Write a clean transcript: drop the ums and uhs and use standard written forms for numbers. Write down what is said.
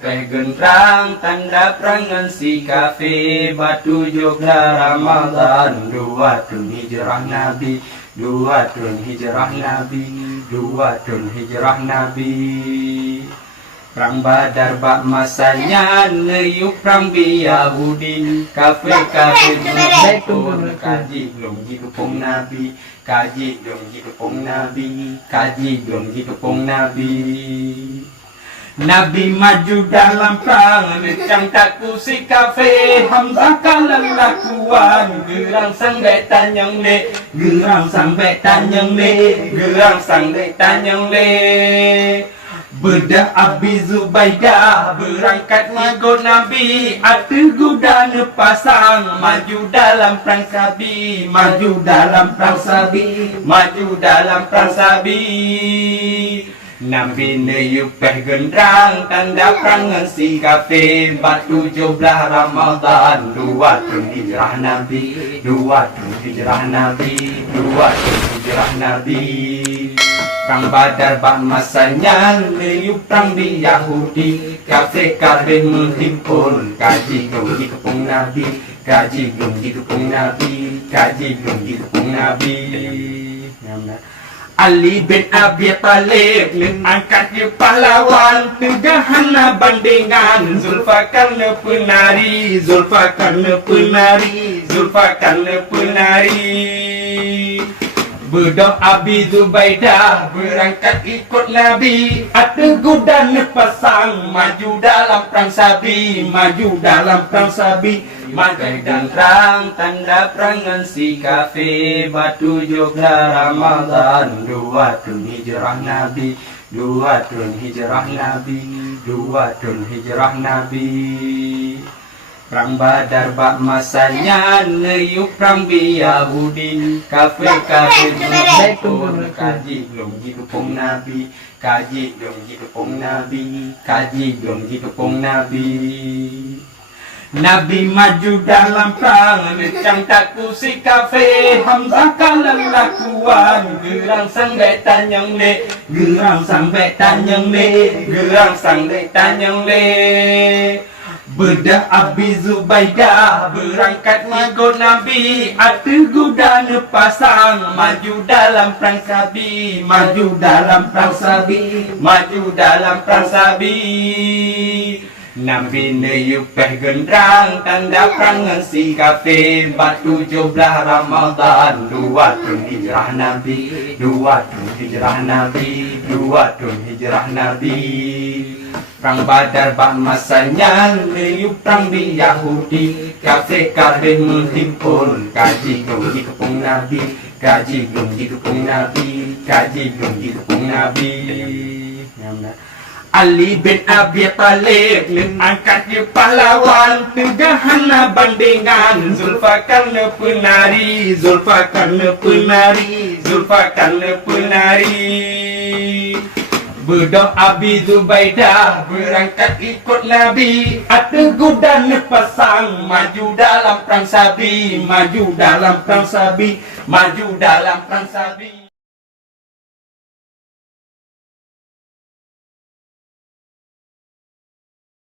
Teh gendrang tanda perangan si kafe batu jogla Ramadan 2 tahun hijrah Nabi 2 tahun hijrah Nabi 2 tahun hijrah Nabi. Perang Badar bak masanya neyuk perang Yahudi kafe berkumpul kaji belum dikepung Nabi kaji belum dikepung Nabi kaji belum dikepung Nabi. Nabi maju dalam perang, recang taku si kafe, Hamzah kalah lakuan, gerang sang betan yang le, gerang sang betan yang le, gerang sang betan yang le. Bedah Abi Zubaidah berangkat ikut Nabi, atu kuda nepasang, maju dalam perang sabi, maju dalam perang sabi, maju dalam perang sabi. Nabi neyuk teh gendrang tanda perangan si kafe batu joblah Ramadan 2 tahun hijrah Nabi 2 tahun hijrah Nabi 2 tahun hijrah Nabi. Perang Badar bak masanya neyuk perang di Yahudi kafe kafir menghimpun kaji belum dikepung Nabi kaji belum dikepung Nabi kaji belum dikepung Nabi. Ali bin Abi Thalib angkat dia pahlawan tegahan bandingan Zulfaqar le penari Zulfaqar le penari Zulfaqar le penari. Bedah Abi Zubaidah berangkat ikut Nabi, ada kuda nepasang, maju dalam perang sabi, maju dalam perang sabi, maju dan terang tanda perangan si kafe batu jogla Ramadan 2 tahun hijrah Nabi 2 tahun hijrah Nabi 2 tahun hijrah Nabi. Perang Badar bak masanya neyuk perang Yahudi kafe berkumpul kaji belum dikepung Nabi kaji belum dikepung Nabi kaji belum dikepung Nabi. Nabi maju dalam perang, recang taku si kafe, Hamzah kalah lakuan, gerang sang betan yang le, gerang sang betan yang le, gerang sang betan yang le. Bedah Abi Zubaidah berangkat ikut Nabi, atu kuda nepasang, maju dalam perang sabi, maju dalam perang sabi, maju dalam perang sabi. Nabi neyuk teh gendrang tanda perangan si kafe batu joblah Ramadan 2 tahun hijrah Nabi 2 tahun hijrah Nabi 2 tahun hijrah Nabi. Perang Badar bak masanya neyuk perang di Yahudi kafe kafir menghimpun kaji belum dikepung Nabi kaji belum dikepung Nabi kaji belum dikepung Nabi. Ali bin Abi Thalib angkat dia pahlawan tegahan bandingan Zulfaqar le penari Zulfaqar le penari Zulfaqar le penari. Bedah Abi Zubaidah berangkat ikut Nabi, ada kuda nepasang, maju dalam perang sabi, maju dalam perang sabi, maju dalam perang sabi.